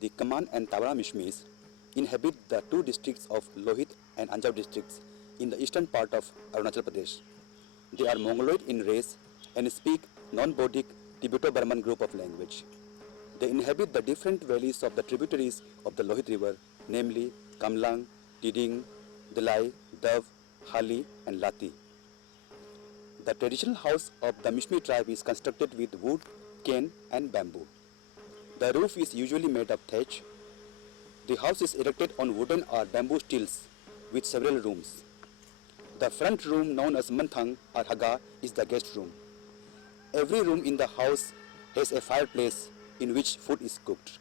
The Kman and Tawrã Mishmis inhabit the two districts of Lohit and Anjaw districts in the eastern part of Arunachal Pradesh. They are Mongoloid in race and speak non-Bodic Tibeto-Burman group of language. They inhabit the different valleys of the tributaries of the Lohit River, namely Kamlang, Tiding, Dalai, Dav, Hali and Lati. The traditional house of the Mishmi tribe is constructed with wood, cane and bamboo. The roof is usually made of thatch. The house is erected on wooden or bamboo stilts with several rooms. The front room, known as Manthang or Haga, is the guest room. Every room in the house has a fireplace in which food is cooked.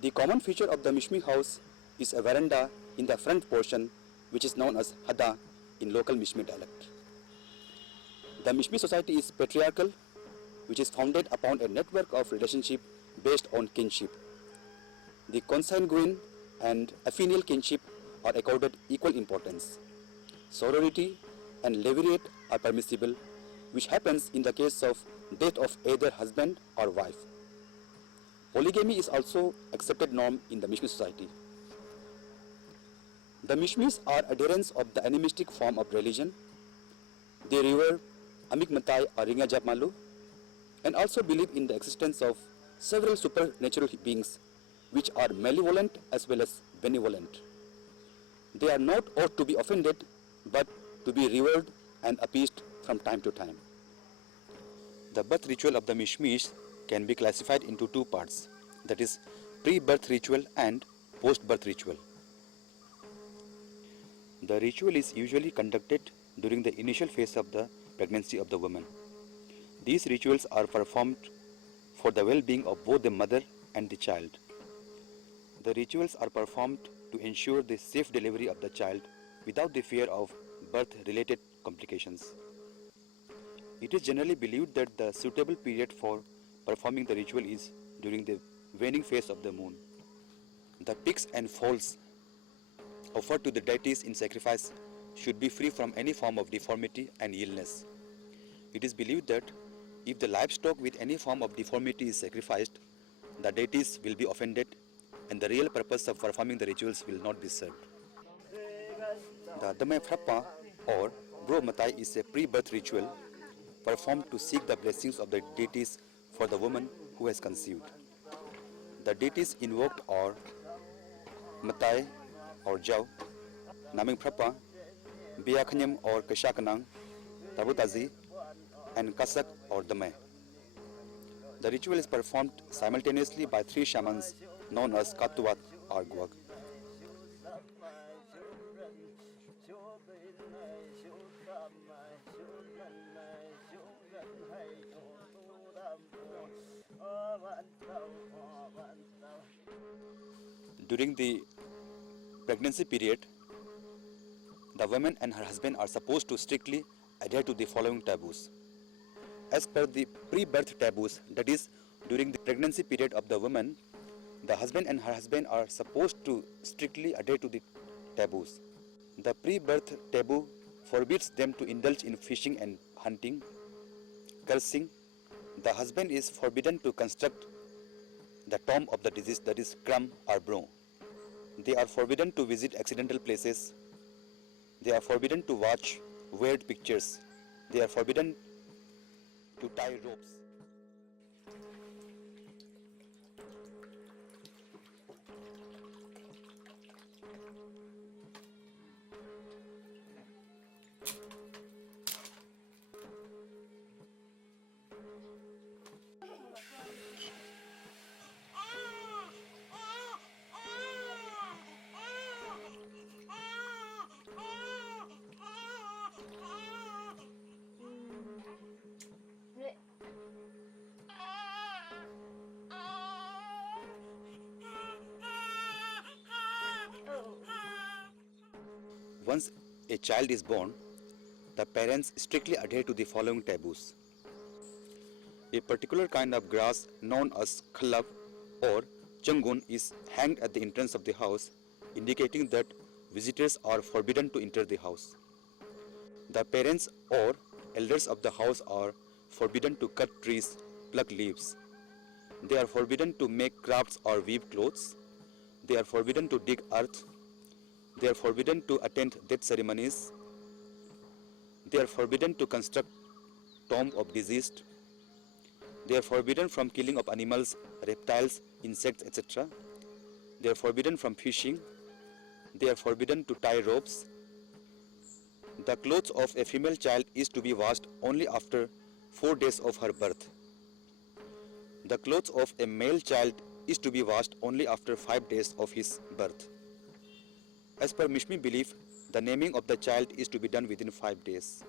The common feature of the Mishmi house is a veranda in the front portion, which is known as Hada in local Mishmi dialect. The Mishmi Society is patriarchal, which is founded upon a network of relationship based on kinship. The consanguine and affinal kinship are accorded equal importance. Sorority and levirate are permissible, which happens in the case of death of either husband or wife. Polygamy is also accepted norm in the Mishmi Society. The Mishmis are adherents of the animistic form of religion. They revere Amik Matai or Ringa Japmalu, and also believe in the existence of several supernatural beings which are malevolent as well as benevolent. They are not ought to be offended but to be revered and appeased from time to time. The birth ritual of the Mishmis can be classified into two parts, that is pre-birth ritual and post-birth ritual. The ritual is usually conducted during the initial phase of the pregnancy of the woman. These rituals are performed for the well-being of both the mother and the child. The rituals are performed to ensure the safe delivery of the child without the fear of birth-related complications. It is generally believed that the suitable period for performing the ritual is during the waning phase of the moon. The pigs and fowls offered to the deities in sacrifice should be free from any form of deformity and illness. It is believed that if the livestock with any form of deformity is sacrificed, the deities will be offended and the real purpose of performing the rituals will not be served. The Damai Frappa or Bro Matai is a pre-birth ritual performed to seek the blessings of the deities for the woman who has conceived. The deities invoked are Matai or Jaw, Naming Frappa, Biakanyam or Kashakanang, Tabutazi, and Kasak or Damai. The ritual is performed simultaneously by three shamans known as Katuwat or Guag. During the pregnancy period, the woman and her husband are supposed to strictly adhere to the following taboos. As per the pre-birth taboos, that is, during the pregnancy period of the woman, the husband and her husband are supposed to strictly adhere to the taboos. The pre-birth taboo forbids them to indulge in fishing and hunting, cursing. The husband is forbidden to construct the tomb of the deceased, that is, Kram or Bro. They are forbidden to visit accidental places. They are forbidden to watch weird pictures. They are forbidden to tie ropes. once a child is born, the parents strictly adhere to the following taboos. A particular kind of grass known as khalab or changun is hanged at the entrance of the house, indicating that visitors are forbidden to enter the house. The parents or elders of the house are forbidden to cut trees, pluck leaves. They are forbidden to make crafts or weave clothes. They are forbidden to dig earth. They are forbidden to attend death ceremonies. They are forbidden to construct tomb of deceased. They are forbidden from killing of animals, reptiles, insects, etc. They are forbidden from fishing. They are forbidden to tie ropes. The clothes of a female child is to be washed only after 4 days of her birth. The clothes of a male child is to be washed only after 5 days of his birth. As per Mishmi belief, the naming of the child is to be done within 5 days.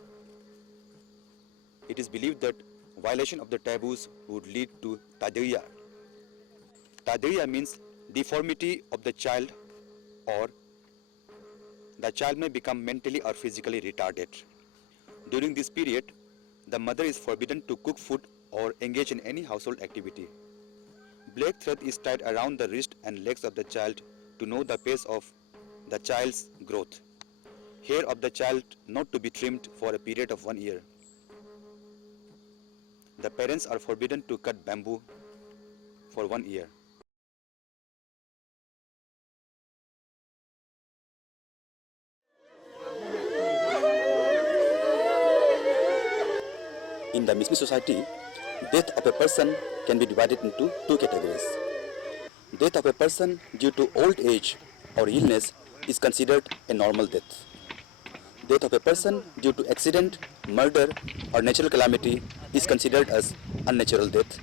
It is believed that violation of the taboos would lead to tadriya. Tadriya means deformity of the child, or the child may become mentally or physically retarded. During this period, the mother is forbidden to cook food or engage in any household activity. Black thread is tied around the wrist and legs of the child to know the pace of the child's growth. Hair of the child not to be trimmed for a period of 1 year. The parents are forbidden to cut bamboo for 1 year. In the Mishmi Society, death of a person can be divided into 2 categories. Death of a person due to old age or illness is considered a normal death. Death of a person due to accident, murder or natural calamity is considered as unnatural death,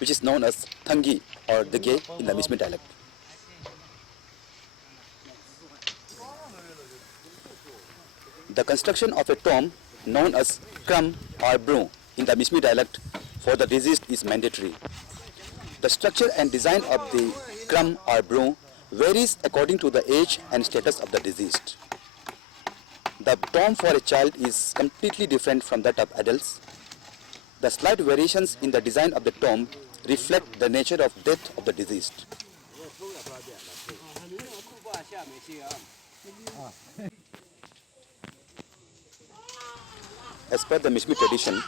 which is known as thangi or the gay in the Mishmi dialect. The construction of a tomb known as kram or broom in the Mishmi dialect for the deceased is mandatory. The structure and design of the kram or broom varies according to the age and status of the deceased. The tomb for a child is completely different from that of adults. The slight variations in the design of the tomb reflect the nature of death of the deceased. As per the Mishmi tradition,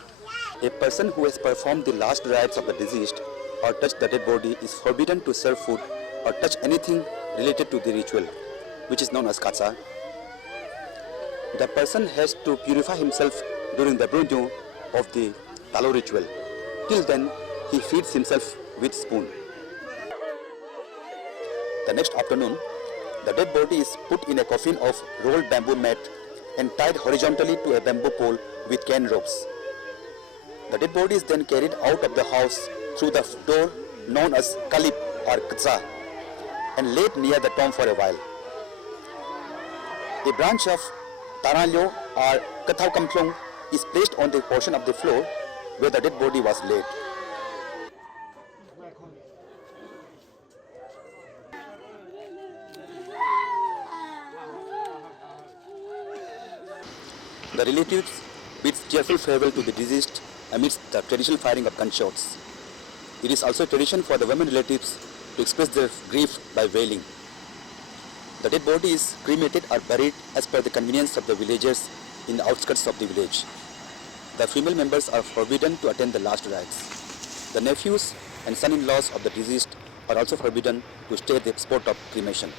a person who has performed the last rites of the deceased or touched the dead body is forbidden to serve food or touch anything related to the ritual, which is known as katsa. The person has to purify himself during the brunju of the talo ritual. Till then, he feeds himself with spoon. The next afternoon, the dead body is put in a coffin of rolled bamboo mat and tied horizontally to a bamboo pole with cane ropes. The dead body is then carried out of the house through the door known as kalip or kza and laid near the tomb for a while. A branch of Taranyo or Kathaukamplong is placed on the portion of the floor where the dead body was laid. The relatives bid cheerful farewell to the deceased amidst the traditional firing of gunshots. It is also a tradition for the women relatives to express their grief by wailing. The dead body is cremated or buried as per the convenience of the villagers in the outskirts of the village. The female members are forbidden to attend the last rites. The nephews and son-in-laws of the deceased are also forbidden to stay at the spot of cremation.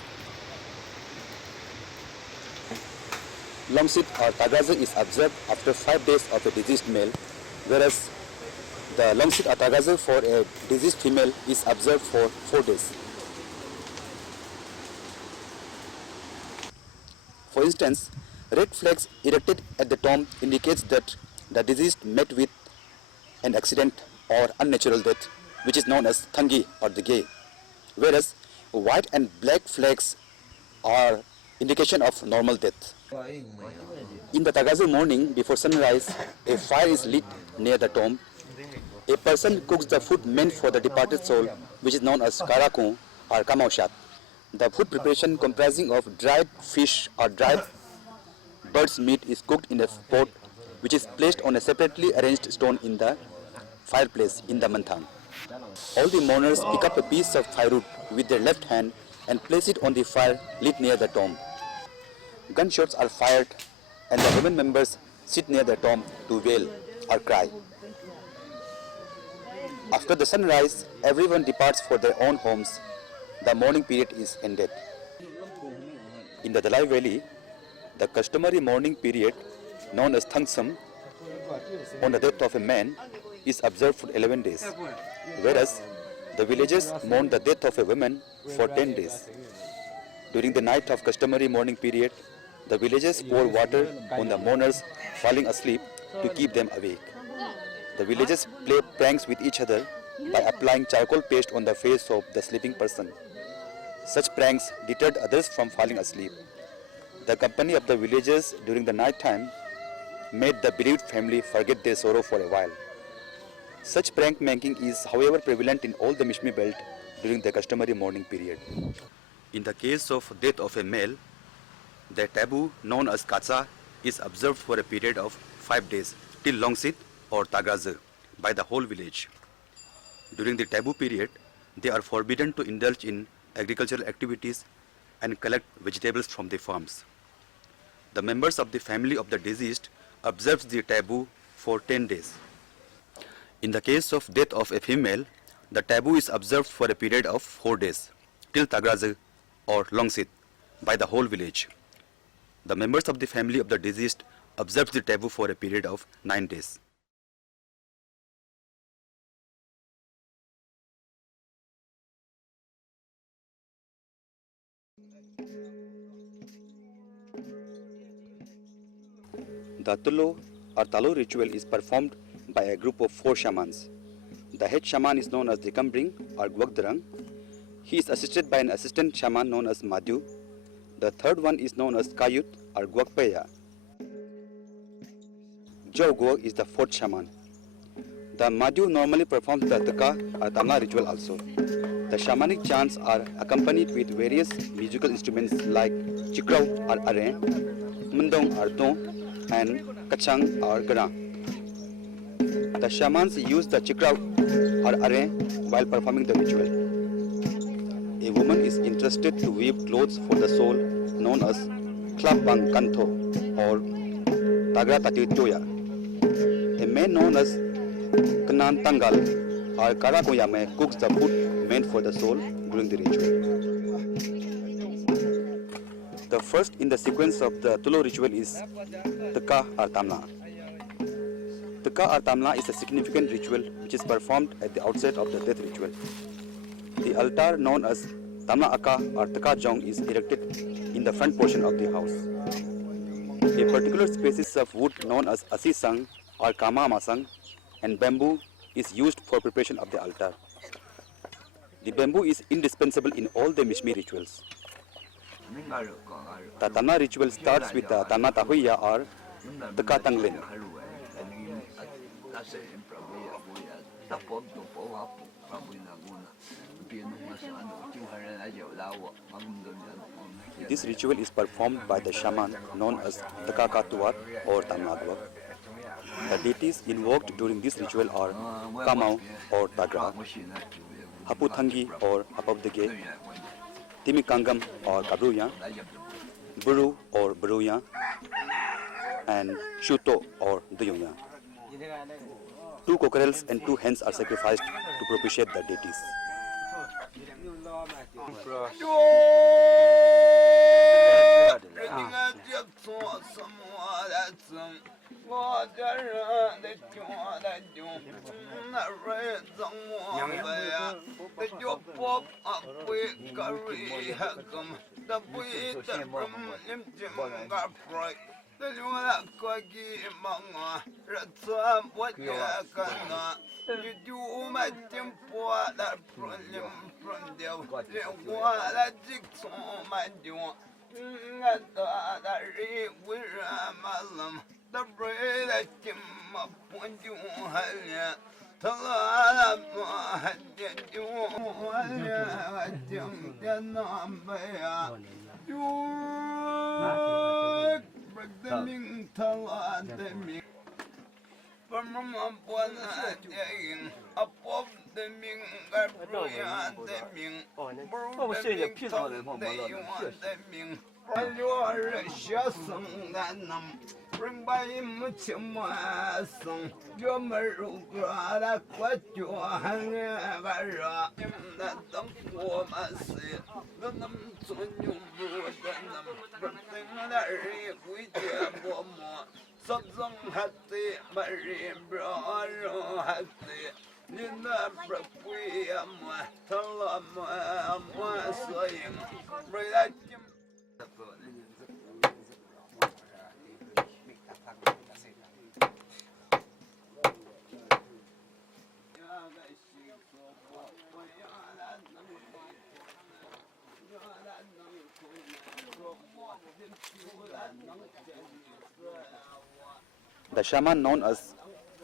Longsit or tagaza is observed after 5 days of a deceased male, whereas the longsit or tagaza for a deceased female is observed for 4 days. For instance, red flags erected at the tomb indicates that the deceased met with an accident or unnatural death, which is known as thangi or the gay, whereas white and black flags are indication of normal death. In the Tagazu morning before sunrise, a fire is lit near the tomb. A person cooks the food meant for the departed soul, which is known as karakung or kamaushat. The food preparation comprising of dried fish or dried Bird's meat is cooked in a pot which is placed on a separately arranged stone in the fireplace in the manthang. All the mourners pick up a piece of firewood with their left hand and place it on the fire lit near the tomb. Gunshots are fired and the women members sit near the tomb to wail or cry. After the sunrise, everyone departs for their own homes. The mourning period is ended. In the Dalai Valley, the customary mourning period, known as Thangsam, on the death of a man, is observed for 11 days, whereas the villagers mourn the death of a woman for 10 days. During the night of customary mourning period, the villagers pour water on the mourners falling asleep to keep them awake. The villagers play pranks with each other by applying charcoal paste on the face of the sleeping person. Such pranks deterred others from falling asleep. The company of the villagers during the night time made the bereaved family forget their sorrow for a while. Such prank making is, however, prevalent in all the Mishmi belt during the customary mourning period. In the case of death of a male, the taboo known as Katsa is observed for a period of 5 days till Longsit or Tagaza by the whole village. During the taboo period, they are forbidden to indulge in agricultural activities and collect vegetables from the farms. The members of the family of the deceased observe the taboo for 10 days. In the case of death of a female, the taboo is observed for a period of 4 days till Tagraza or Longsit by the whole village. The members of the family of the deceased observe the taboo for a period of 9 days. The Tulo or Talo ritual is performed by a group of 4 shamans. The head shaman is known as Dikambring or Gwagdarang. He is assisted by an assistant shaman known as Madhu. The third one is known as Kayut or Gwagpaya. Jo Gwag is the fourth shaman. The Madhu normally performs the Taka or Tamla ritual also. The shamanic chants are accompanied with various musical instruments like Chikrau or Are, Mundong or Don, and Kachang or Gara. The shamans use the Chikrau or Are while performing the ritual. A woman is entrusted to weave clothes for the soul known as Klapang Kanto or Tagra Tatitoya. A man known as Kman Tangal or Karakoyame cooks the food meant for the soul during the ritual. The first in the sequence of the Tulo ritual is Taka or Tamla. Taka or Tamla is a significant ritual which is performed at the outset of the death ritual. The altar known as Tamla Aka or Taka Jong is erected in the front portion of the house. A particular species of wood known as Asisang or Kama Masang and bamboo is used for preparation of the altar. The bamboo is indispensable in all the Mishmi rituals. The Tamla ritual starts with the Tamla Tahuya or Taka Tanglin. This ritual is performed by the shaman known as Takakatuat or Tamladwak. The deities invoked during this ritual are Kamau or Tagra, Haputhangi or Hapabdege, Timikangam or Kabruya, Buru or Buruya, and Shuto or Duyuya. 2 cockerels and 2 hens are sacrificed to propitiate the deities. Bring by him some song, your Marugara, what you hang ever. That don't warm us, the num to you, we more. Some had the Mary Bro had the Linda Braquiam, Talam, saying, right. The shaman known as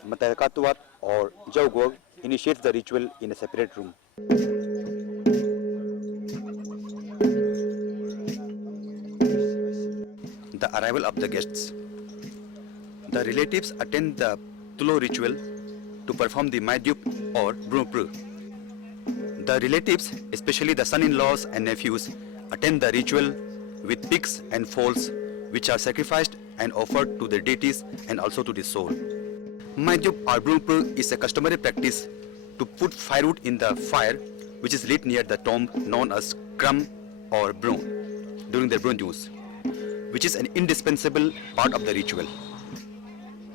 Matayakatuat or Jawgog initiates the ritual in a separate room. The arrival of the guests. The relatives attend the Tulo ritual to perform the Maidyup or Brupru. The relatives, especially the son-in-laws and nephews, attend the ritual with pigs and foals which are sacrificed and offered to the deities and also to the soul. Maidyup or Brupru is a customary practice to put firewood in the fire which is lit near the tomb known as Kram or Brun during the Brun use, which is an indispensable part of the ritual.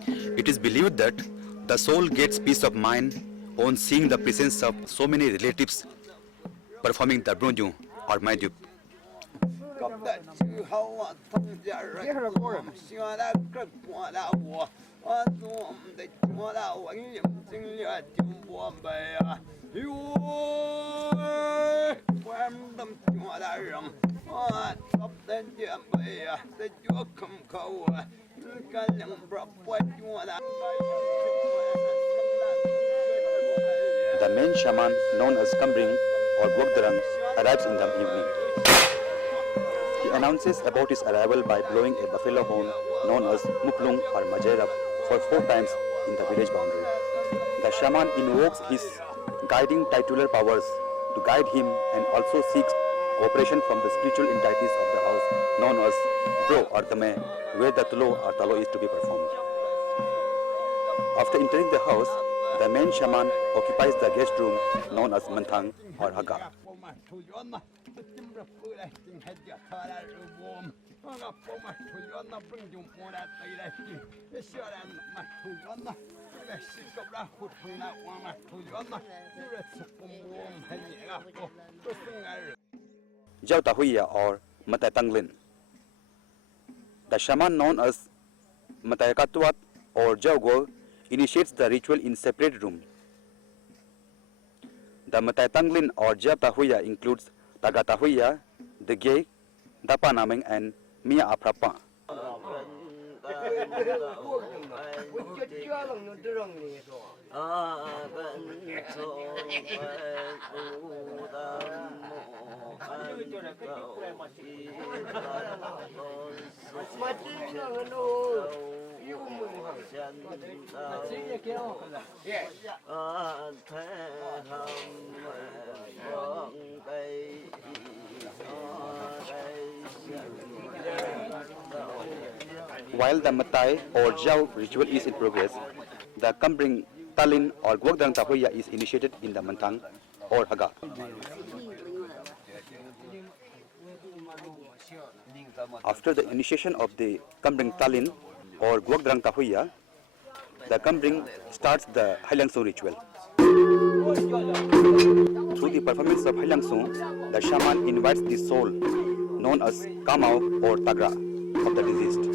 It is believed that the soul gets peace of mind on seeing the presence of so many relatives performing the Brunju or Maidyup. The main shaman, known as Kambring or Gwagdarang, arrives in the evening. He announces about his arrival by blowing a buffalo horn known as Muplung or Majerap for 4 times in the village boundary. The shaman invokes his guiding titular powers to guide him and also seeks cooperation from the spiritual entities of the house known as Bro or Tame, where the Tulo or Talo is to be performed. After entering the house, the main shaman occupies the guest room known as Manthang or Haga. Jaw Tahuya or Matatanglin. The shaman known as Matayakatuat or Jawgol initiates the ritual in separate room. The Mataytanglin or Jaw Tahuya includes Tagatahuya, the Gay, Dapanaming and Mia Aprapa. While the Matai or Jaw ritual is in progress, the Kambring Talin or Gwagdarang Tahoya is initiated in the Mantang or Haga. After the initiation of the Kambring Talin or Gwagdarang Tahoya, the Kambring starts the Hailangsung ritual. Through the performance of Hailangsung, the shaman invites the soul, known as Kamau or Tagra, of the deceased.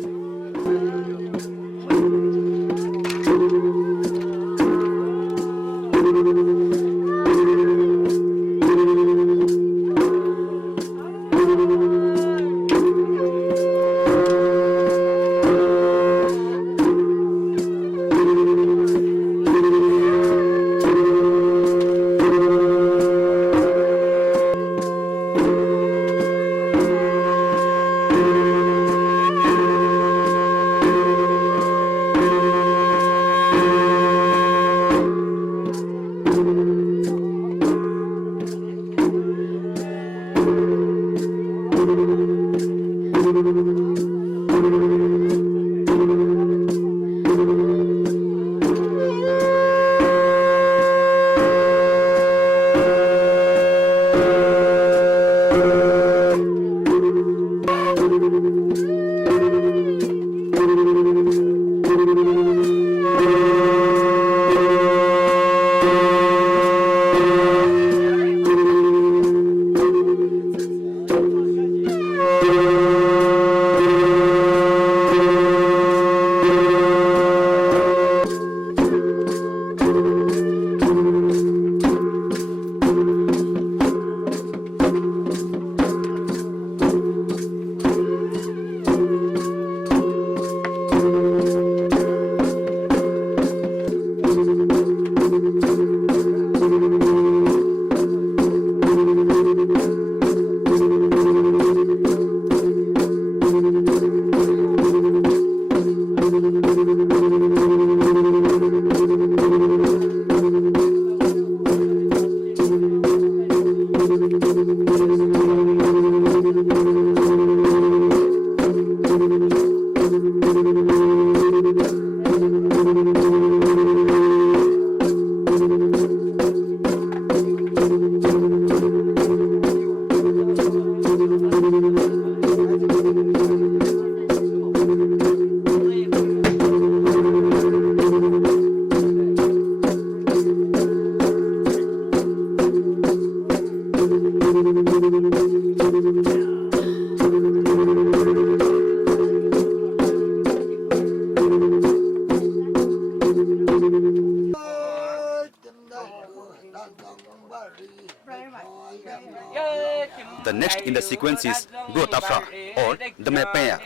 The next in the sequence is Tafra or the Mepea.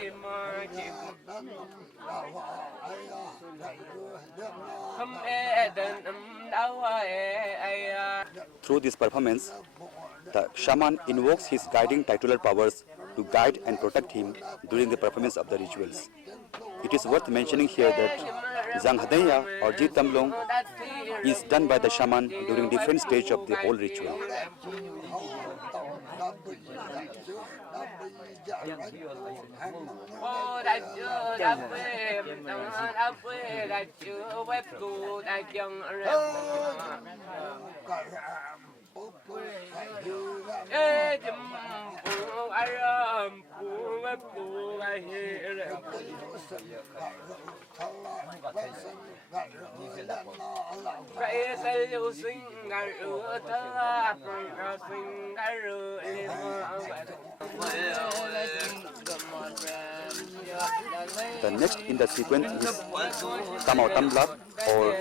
Through this performance, the shaman invokes his guiding titular powers to guide and protect him during the performance of the rituals. It is worth mentioning here that Zanghadeya or Jitamlong is done by the shaman during different stages of the whole ritual. The next in the sequence is Tamautamla or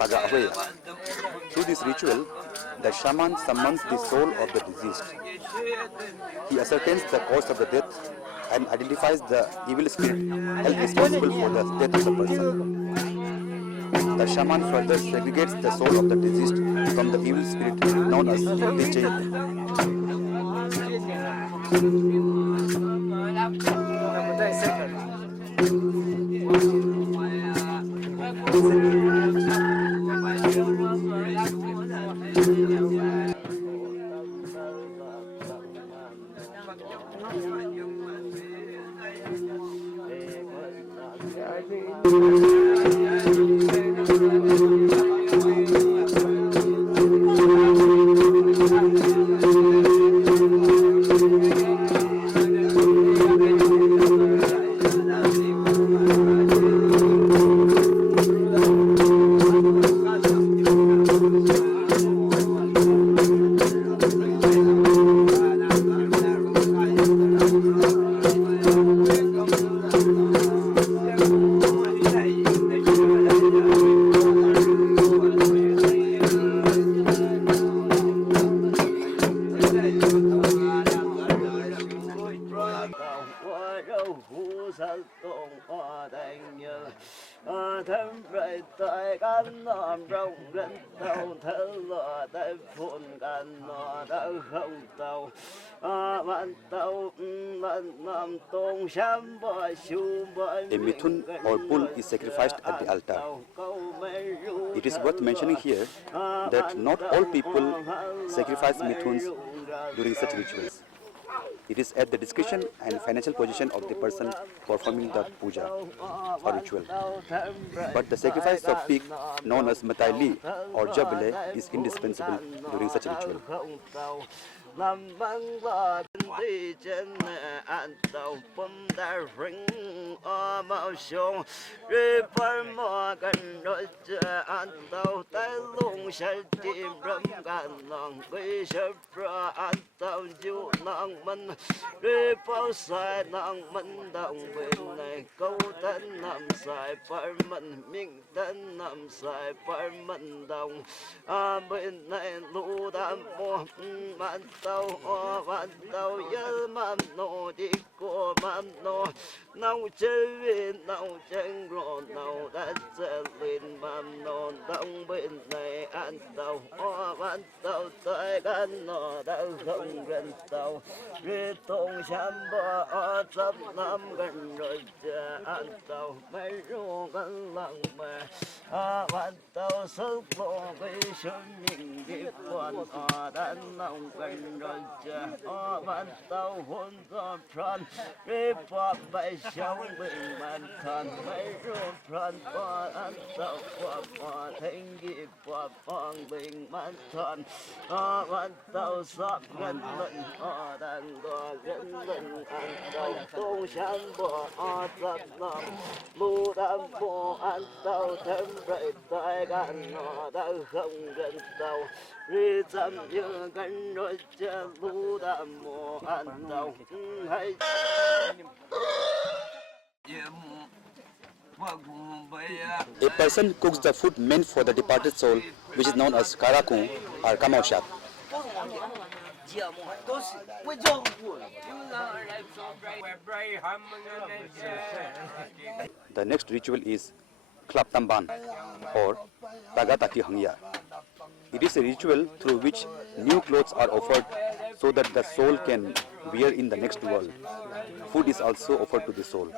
Tagaawea. Through this ritual, the shaman summons the soul of the deceased. He ascertains the cause of the death and identifies the evil spirit held responsible for the death of the person. The shaman further segregates the soul of the deceased from the evil spirit known as Dijay. A mithun or bull is sacrificed at the altar. It is worth mentioning here that not all people sacrifice mithuns during such rituals. It is at the discretion and financial position of the person performing the puja or ritual. But the sacrifice of pig, known as Mataili or Jabale, is indispensable during such ritual. an tàu an tàu tới gan nó đã không gần tàu đi tung xem bờ sắp năm gần rồi chờ an tàu mấy ru gần lặng mà an tàu sức bộ cái sinh mình đi quan đan lòng gần rồi chờ an tàu hôn gió tròn đi qua bay sông bình man thần mấy ru tròn an tàu qua thanh ghi qua phong bình man thần an tàu sắp gần lận đang go gần lận an tàu tung xem bờ sắp năm lu đam bộ an tàu thêm rậy tay gan nó đã không gần tàu đi chăm như gần rồi chờ lu đam bộ an tàu hay A person cooks the food meant for the departed soul, which is known as karakung or kamaushak. The next ritual is klaptamban or tagataki hangya. It is a ritual through which new clothes are offered so that the soul can wear in the next world. Food is also offered to the soul.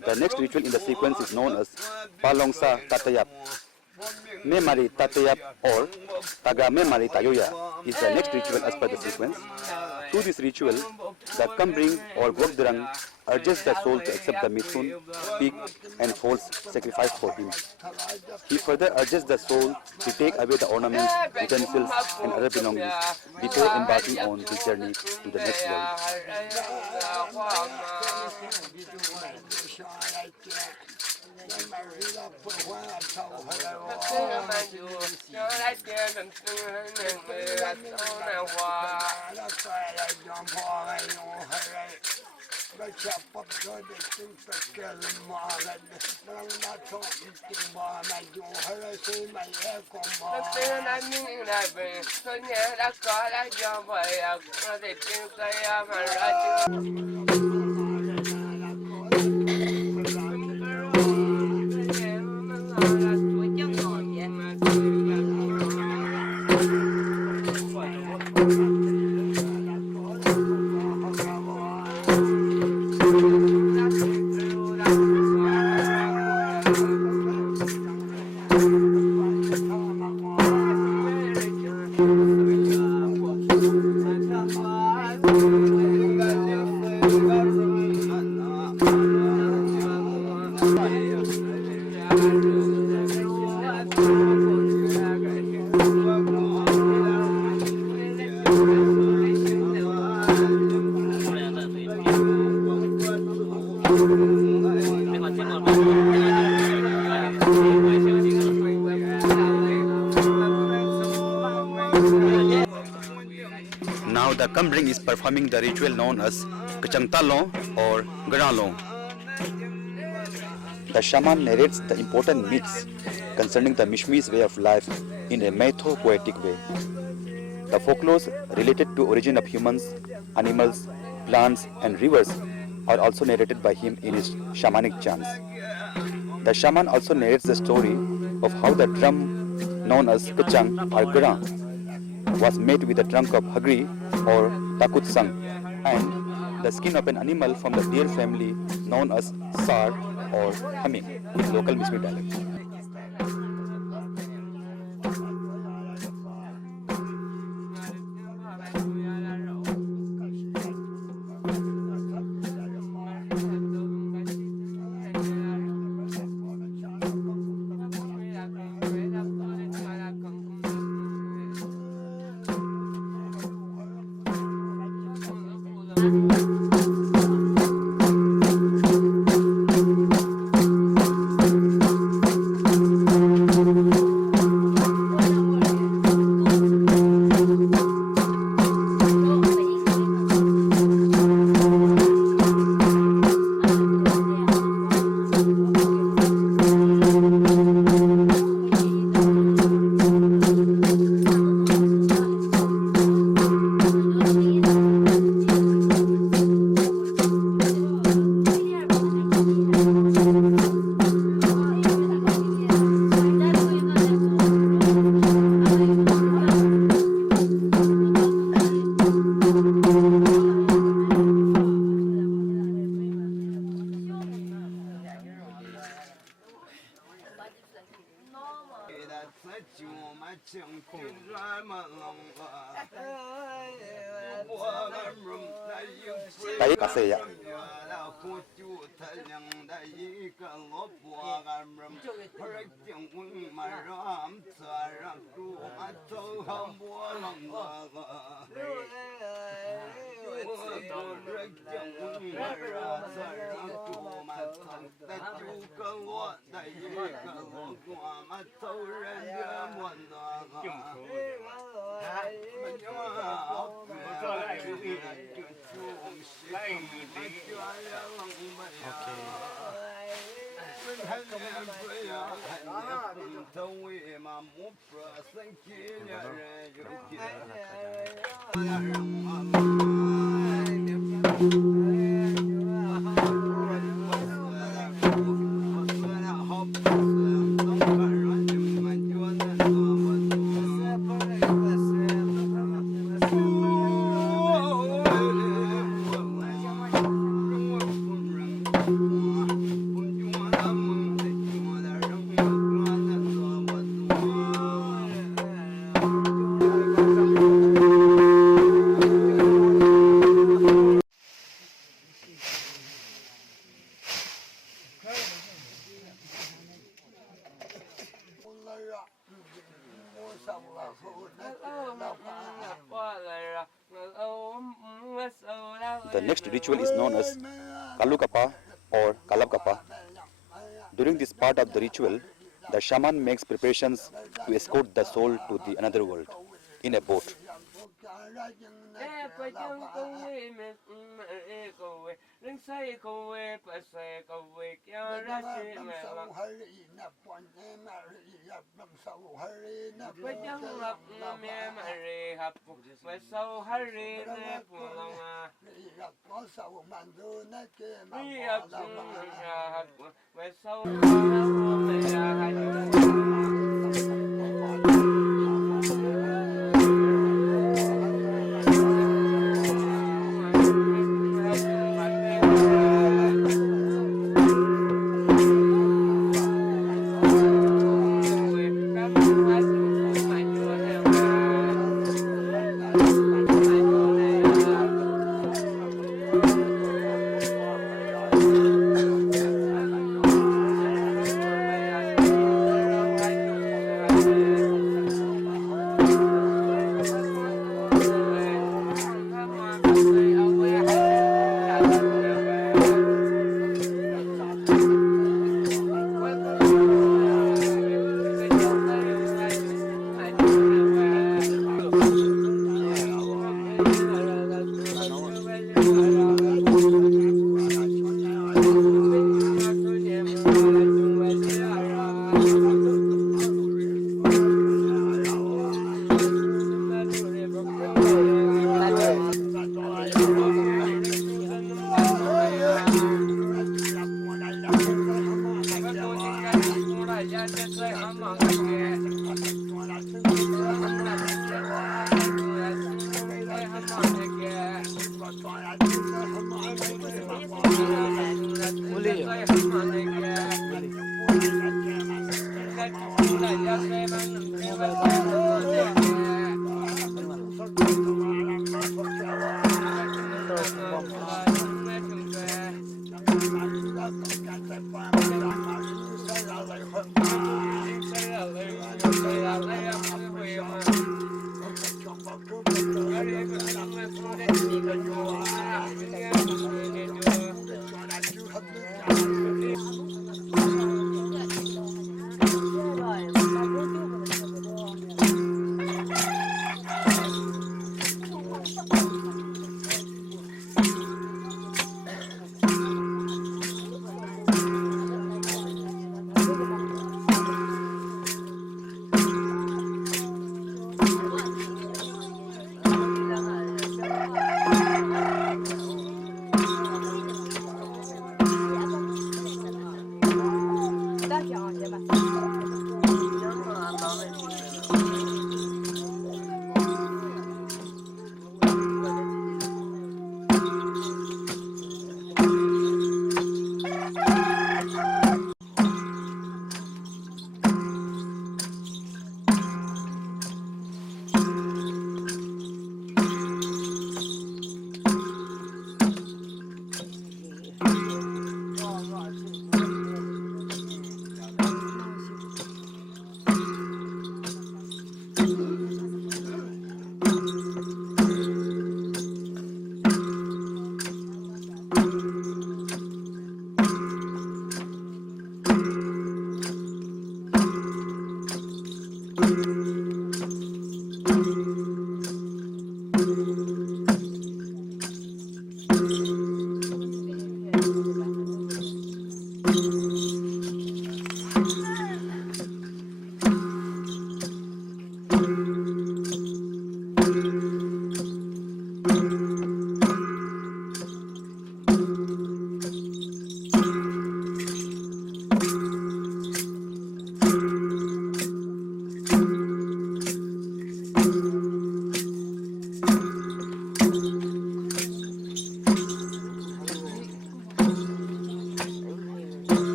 The next ritual in the sequence is known as Palongsa Tatayap. Memari Tatayap or Taga Memari Tayoya is the next ritual as per the sequence. Through this ritual, the Kambring or Gokdrang urges the soul to accept the mithun, pig and foal's sacrifice for him. He further urges the soul to take away the ornaments, utensils and other belongings before embarking on his journey to the next world. the Kamring is performing the ritual known as Kachang Talong or Garalong. The shaman narrates the important myths concerning the Mishmi's way of life in a mytho-poetic way. The folklores related to origin of humans, animals, plants and rivers are also narrated by him in his shamanic chants. The shaman also narrates the story of how the drum known as Kachang or Garang was made with the trunk of Hagri or Takutsang and the skin of an animal from the deer family known as Sar or Humming in local Mishmi dialect. Tayo kasi ya. The next ritual is known as Kalukapa or Kalapkapa. During this part of the ritual, the shaman makes preparations to escort the soul to the another world in a boat. Oh, oh, oh.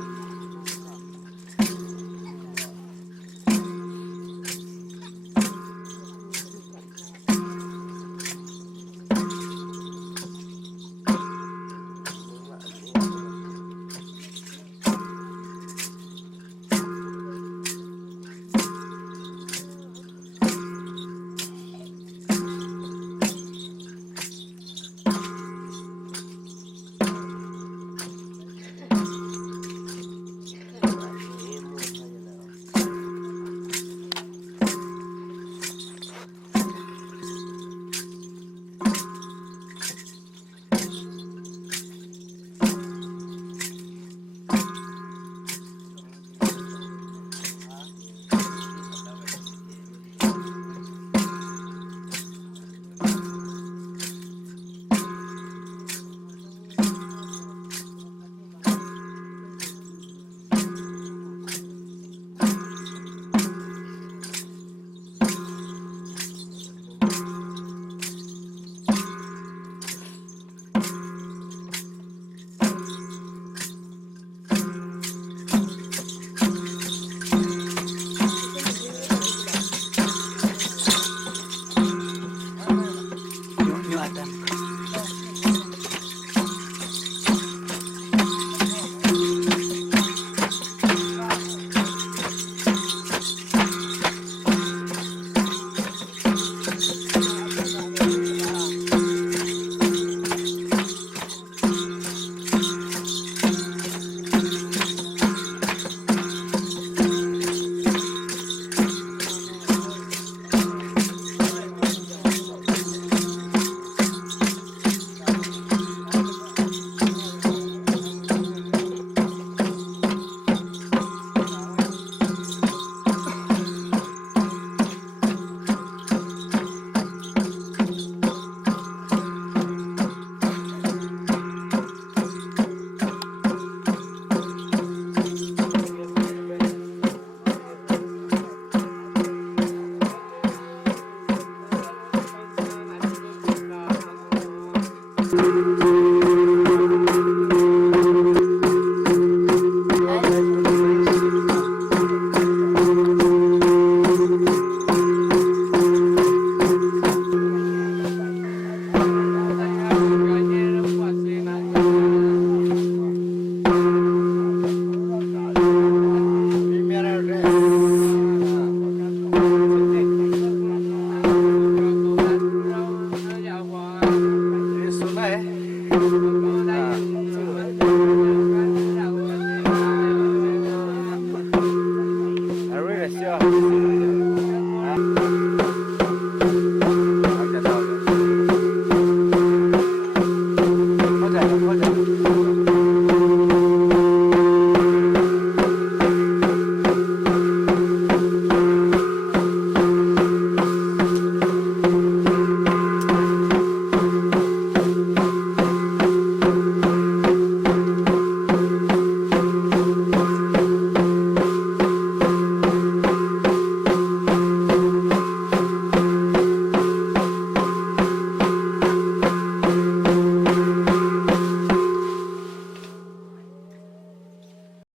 Kim,